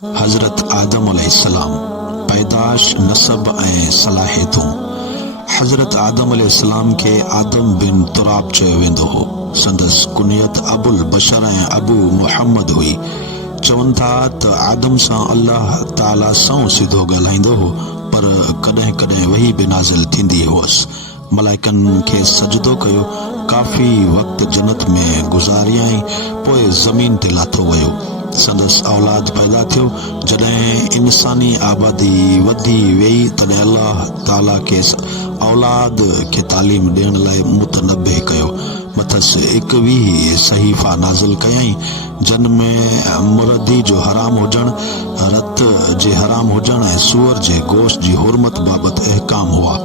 हज़रत आदम अलैहिस्सलाम पैदाश नसब ऐं सलाहियतूं। हज़रत आदम अलैहिस्सलाम खे आदम बिन तुराब चयो वेंदो हो। संदसि कुनियत अबुल बशर ऐं अबू मुहम्मद हुई। चवनि था त आदम सां अल्लाह ताला सां सिधो ॻाल्हाईंदो हो, पर कॾहिं कॾहिं वही बि नाज़िल थींदी हुअसि। मलाइकनि खे सजदो कयो, काफ़ी वक़्तु जन्नत में गुज़ारियईं, पोइ ज़मीन ते लाथो वियो। संदसि औलाद पैदा थियो। जॾहिं इंसानी आबादी वधी वेई तॾहिं अल्लाह ताला खेसि औलाद खे तालीम ॾियण लाइ मुतनब्बिह कयो। मथसि 21 सहीफ़ा नाज़िल कयईं, जिन में मुरदी जो हराम हुजण, रत जे हराम हुजण ऐं सूअर जे गोश्त जी हुरमत बाबति अहकाम हुआ।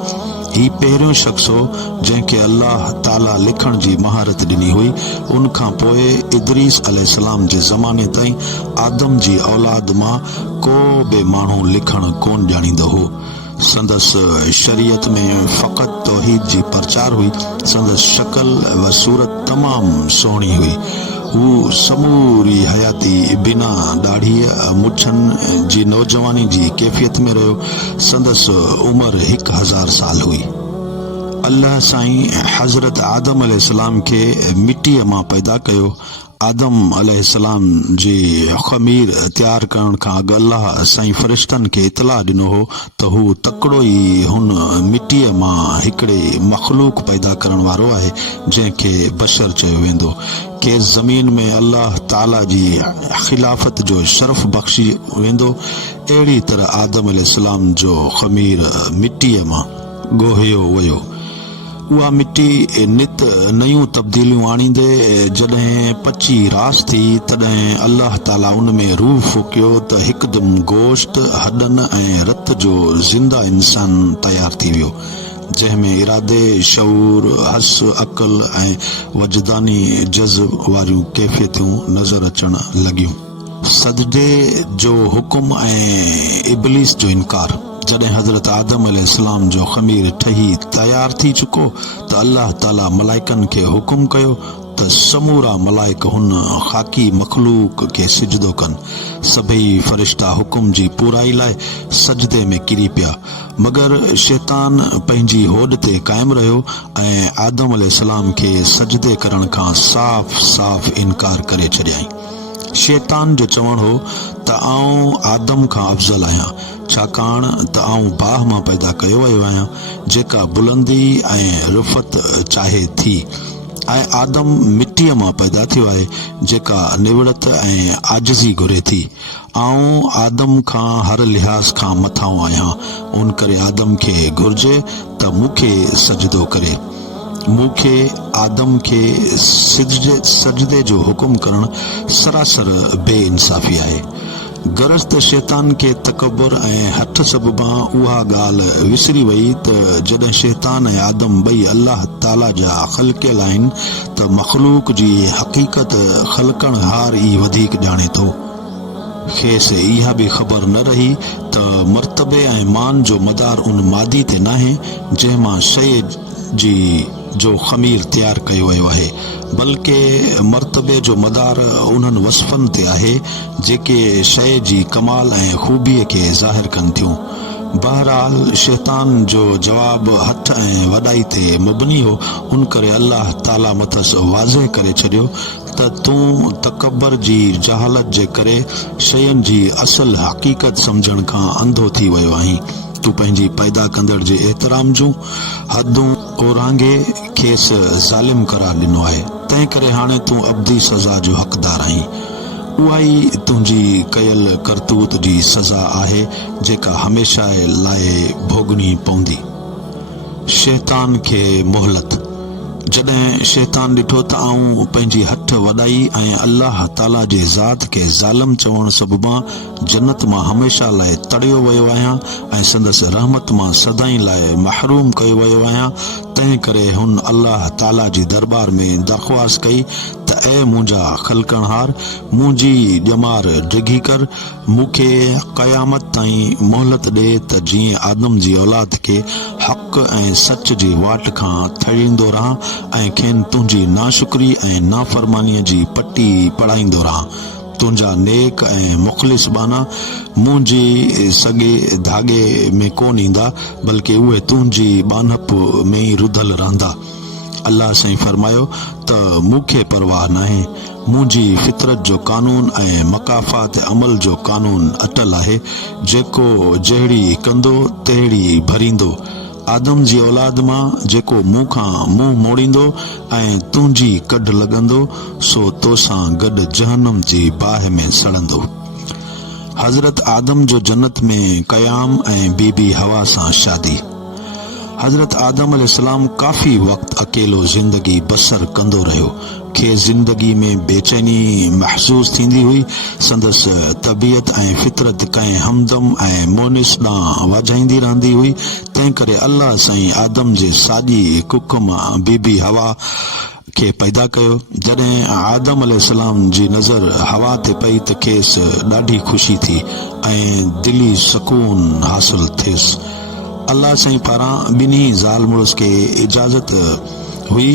ही पहिरियों शख़्स हो जंहिंखे अल्लाह ताला लिखण जी महारत ॾिनी हुई। उन खां पोइ इदरीस अलैहिस्सलाम जे ज़माने ताईं आदम जी औलाद मां को बि माण्हू लिखण कोन ॼाणींदो हो। संदसि शरीयत में फ़क़त तौहीद जी प्रचार हुई। संदसि शक्ल व सूरत तमामु सुहिणी हुई। हू समूरी हयाती बिना दाढ़ीअ मुछनि जी नौजवानी जी कैफ़ियत में रहियो। संदसि उमिरि 1000 साल हुई। अल्लाह साईं हज़रत आदम अलैहिस्सलाम खे मिटीअ मां पैदा कयो। आदम अलैहिस्सलाम जी ख़मीर तैयार करण खां अॻु अल्लाह साईं फ़रिश्तनि खे इतला ॾिनो हो त हू तकिड़ो ई हुन मिटीअ मां हिकिड़े मख़लूक पैदा करण वारो आहे जंहिंखे बशर चयो वेंदो। के ज़मीन में अल्लाह ताला जी खिलाफ़त जो शर्फ़ बख़्शी वेंदो। अहिड़ी तरह आदम अलैहिस्सलाम जो ख़मीर मिटीअ मां ॻोहियो वियो। उहा मिटी नित नयूं तब्दीलियूं आणींदे जॾहिं पची रास थी, तॾहिं अल्लाह ताला उन में रूह फूकियो त हिकदमि गोश्त, हॾनि ऐं रत जो ज़िंदा इंसान तयारु थी वियो, जंहिंमें इरादे, शऊर, हस, अक़ल ऐं वजदानी जज़्ब वारियूं कैफ़ियतूं नज़र अचण लॻियूं। सजदे जो हुकुम ऐं इब्लीस जो इनकार। जॾहिं हज़रत आदम अलैहिस्सलाम जो ख़मीर ठही तयारु थी चुको त अल्लाह ताला मलाइकनि खे हुकुम कयो त समूरा मलाइक हुन ख़ाकी मख़लूक खे सिजदो कनि। सभई फ़रिश्ता हुकुम जी पूराई लाइ सजदे में किरी पिया, मगर शैतान पंहिंजी होॾ ते क़ाइमु रहियो ऐं आदम अलैहिस्सलाम खे सजदे करण खां साफ़ साफ़ इनकार करे छॾियईं। शैतान जो चवण हो त आऊं आदम खां अफ़ज़ल आहियां, छाकाणि त आऊं बाह मां पैदा कयो वियो आहियां जेका बुलंदी ऐं रिफ़त चाहे थी, ऐं आदम मिटीअ मां पैदा थियो आहे जेका निवड़त ऐं आजिज़ी घुरे थी। आऊं आदम खां हर लिहाज़ खां मथां आहियां, उन करे आदम खे घुर्जे त मूंखे सजदो करे। मूंखे आदम खे सजदे जो हुकुम करण सरासर बेइंसाफ़ी आहे। गरज त शैतान खे तकबुर ऐं हठ सबबां उहा ॻाल्हि विसरी वई त जॾहिं शैतान ऐं आदम ॿई अल्लाह ताला जा ख़लक़ियल आहिनि त मख़लूक जी हक़ीक़त ख़लक़णहार ई वधीक ॼाणे थो। खेसि इहा बि ख़बर न रही त मर्तबे ऐं मान जो मदार उन मादी ते नाहे जंहिं मां शइ जी जो ख़मीर तैयार कयो वियो आहे, बल्कि मर्तबे जो मदार उन्हनि वसफ़नि ते आहे जेके शइ जी कमाल ऐं ख़ूबीअ खे ज़ाहिर कनि थियूं। बहरहाल शैतान जो जवाबु हथ ऐं वॾाई ते मुबनी हो। उन करे अल्लाह ताला मथसि वाज़े करे छॾियो त तूं तकबर जी जहालत जे करे शयुनि जी असल हक़ीक़त सम्झण खां अंधो थी वियो आहीं। तूं पंहिंजी पैदा कंदड़ जे एहतराम जूं हदूं ओरांगे खेसि ज़ालिम करार ॾिनो आहे। तंहिं करे हाणे तूं अब्दी सज़ा जो हक़दार आहीं। उहा ई तुंहिंजी कयल करतूत जी सज़ा आहे जेका हमेशा लाइ भोगणी पवंदी। शैतान खे मोहलत। जॾहिं शैतान ॾिठो त आऊं पंहिंजी हथ वॾाई ऐं अल्लाह ताला जे ज़ात खे ज़ालिम चवण सबबा जन्नत मां हमेशा लाइ तड़ियो वियो आहियां ऐं संदसि रहमत मां सदाईं लाइ महरूम कयो वियो आहियां, तंहिं करे हुन अल्लाह ताला जी दरबार में दरख़्वास्त कई त ऐ मुंहिंजा ख़लक़णहार, मुंहिंजी ॼमार डिघी कर, मूंखे क़यामत ताईं मोहलत ॾे त जीअं आदम जी औलाद खे हक़ ऐं सच जी वाट खां थड़ींदो रहां ऐं खेनि तुंहिंजी नाशुक्री ऐं नाफ़रमानीअ जी पटी पढ़ाईंदो रहां। तुंहिंजा नेक ऐं मुख़लिस बाना मुंहिंजी सॻे धागे में कोन ईंदा, बल्कि उहे तुंहिंजी बानप में ई रुधल रहंदा। अल्लाह साईं फरमायो त मूंखे परवाह नाहे, मुंहिंजी फितरत जो कानून ऐं मकाफ़ात अमल जो कानून अटल आहे। जेको जहिड़ी कंदो तहिड़ी भरींदो। आदम जी औलाद मां जेको मूंखां मुंहुं मोड़ींदो ऐं तुंहिंजी कढ लॻंदो, सो तोसां गॾु जहन्नम जी बाहि में सड़ंदो। हज़रत आदम जो जन्नत में क़याम ऐं बीबी हवा सां शादी। हज़रत आदम अलैहिस्सलाम काफ़ी वक़्त अकेलो ज़िंदगी बसर कंदो रहियो। खे ज़िंदगी में बेचैनी महसूस थींदी हुई। संदसि तबियत ऐं फितरत कंहिं हमदम ऐं मोनिस ॾांहुं वाझाईंदी रहंदी हुई। तंहिं करे अल्लाह साईं आदम जे साॼी कुख मां बीबी हवा खे पैदा कयो। जॾहिं आदम अलैहिस्सलाम जी नज़र हवा ते पई त खेसि ॾाढी ख़ुशी थी ऐं दिली सुकून हासिल थियसि। अल्लाह साईं पारां ॿिन्ही ज़ाल मुड़ुस खे इजाज़त हुई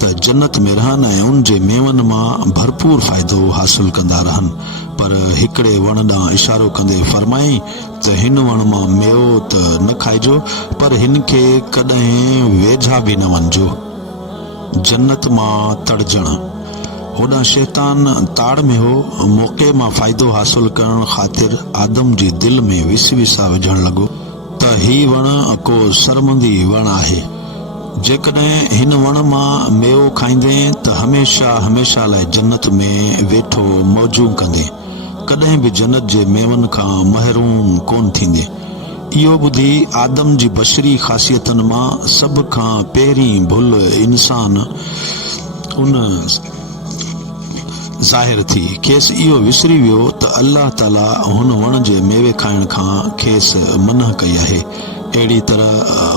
त जन्नत में रहनि ऐं उन जे मेवनि मां भरपूर फ़ाइदो हासिल कंदा रहनि। पर हिकिड़े वण ॾांहुं इशारो कंदे फरमाई त हिन वण मां मेवो त न खाइजो, पर हिन खे कॾहिं वेझा बि न वञिजो। जन्नत मां तड़जण। होॾां शैतान ताड़ में हो। मौक़े मां फ़ाइदो हासिल करण ख़ातिर आदम जी दिलि में विसविसा विझण लॻो त ही वण को शर्मंदी वण आहे। जेकॾहिं हिन वण मां मेवो खाईंदे त हमेशा हमेशा लाइ जन्नत में वेठो मौजू कंदे, कॾहिं बि जन्नत जे मेवनि खां महरूम कोन थींदे। इहो ॿुधी आदम जी बशरी ख़ासियतनि मां सभ खां पहिरीं भुल इंसान उन ज़ाहिर थी। खेसि इहो विसरी वियो त अल्लाह ताला हुन वण जे मेवे खाइण खां खेसि मना कई आहे। अहिड़ी तरह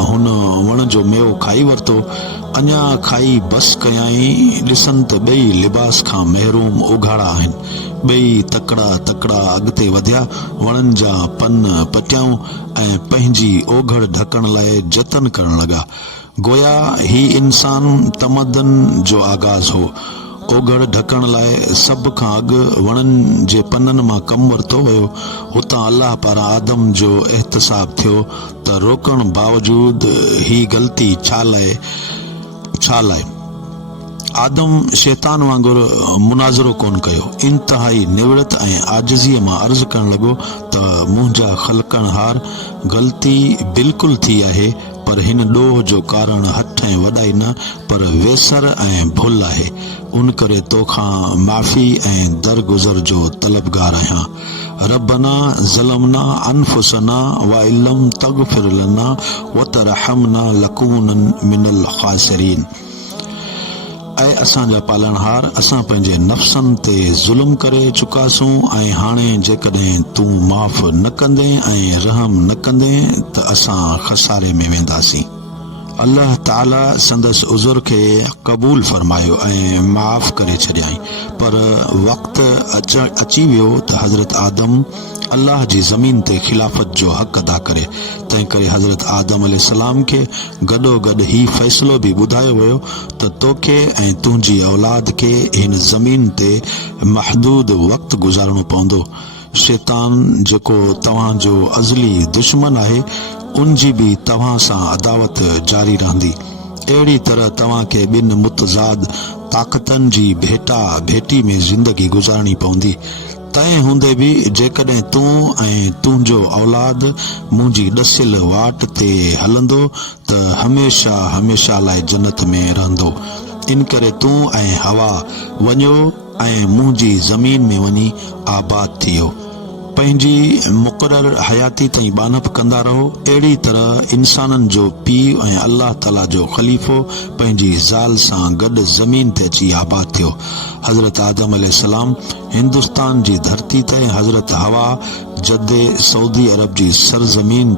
हुन वण जो मेवो खाई वरितो। अञा खाई बस कयाई, ॾिसनि त ॿई लिबास खां महरूम उघाड़ा आहिनि। ॿई तकड़ा तकड़ा अॻिते वधिया, वणनि जा पन पटियाऊं ऐं पंहिंजी ओघड़ ढकण लाइ जतन करण लॻा। गोया ही इंसान तमदन जो आगाज़ हो। ओघड़ ढकण लाइ सभ खां अॻु वणनि जे पननि मां कमु वरितो वियो। हुतां अल्लाह पारां आदम जो एहतसाब थियो त रोकण बावजूद ही ग़लती छा लाइ। आदम शैतान वांगुरु मुनाज़रो कोन कयो। इंतहाई निवड़त ऐं आजिज़ीअ मां अर्ज़ करण लॻो त मुंहिंजा ख़लकणहार, ग़लती बिल्कुलु थी आहे, पर हिन ॾोह जो कारण हथ ऐं वॾाई न, पर वेसर ऐं भुल आहे। उन करे तोखां माफ़ी ऐं दरगुज़र जो तलबगार आहियां। रब्बना ज़लमना अनफुसना व इल्लम तग़फिर लना व तरहमना लकूनन मिनल ख़ासिरीन। ऐं असांजा पालनहार, असां पंहिंजे नफ़्सनि ते ज़ुल्म करे चुकासूं ऐं हाणे जेकॾहिं तूं माफ़ न कंदे ऐं रहम न कंदे त असां खसारे में वेंदासीं। अल्लाह ताला संदसि उज़ुर खे क़बूल फरमायो ऐं माफ़ करे छॾियईं। पर वक़्तु अची वियो त हज़रत आदम अल्लाह जी ज़मीन ते खिलाफ़त जो हक़ अदा करे। तंहिं करे हज़रत आदम अलैहिस्सलाम खे गॾोगॾु ही फ़ैसिलो बि ॿुधायो वियो त तोखे ऐं तुंहिंजी औलाद खे हिन ज़मीन ते महदूद वक़्तु गुज़ारणो पवंदो। शैतान जेको तव्हांजो अज़ली दुश्मन आहे, उन जी बि तव्हां सां अदावत जारी रहंदी। अहिड़ी तरह तव्हांखे ॿिनि मुतज़ाद ताक़तनि जी भेटा भेटी में ज़िंदगी गुज़ारणी पवंदी। तंहिं हूंदे बि जेकॾहिं तूं ऐं तुंहिंजो औलाद मुंहिंजी ॾसियल वाट ते हलंदो त हमेशा हमेशा लाइ जन्नत में रहंदो। इन करे तूं ऐं हवा वञो ऐं मुंहिंजी ज़मीन में वञी आबाद थियो। पंहिंजी मुक़रर हयाती ताईं बानप कंदा रहो। अहिड़ी तरह इंसाननि जो पीउ ऐं अल्लाह ताला जो ख़लीफ़ो पंहिंजी ज़ाल सां गॾु ज़मीन ते अची आबाद थियो। हज़रत आदम अलैहिस्सलाम हिंदुस्तान जी धरती ते, हज़रत हवा जद्दे सऊदी अरब जी सरज़मीन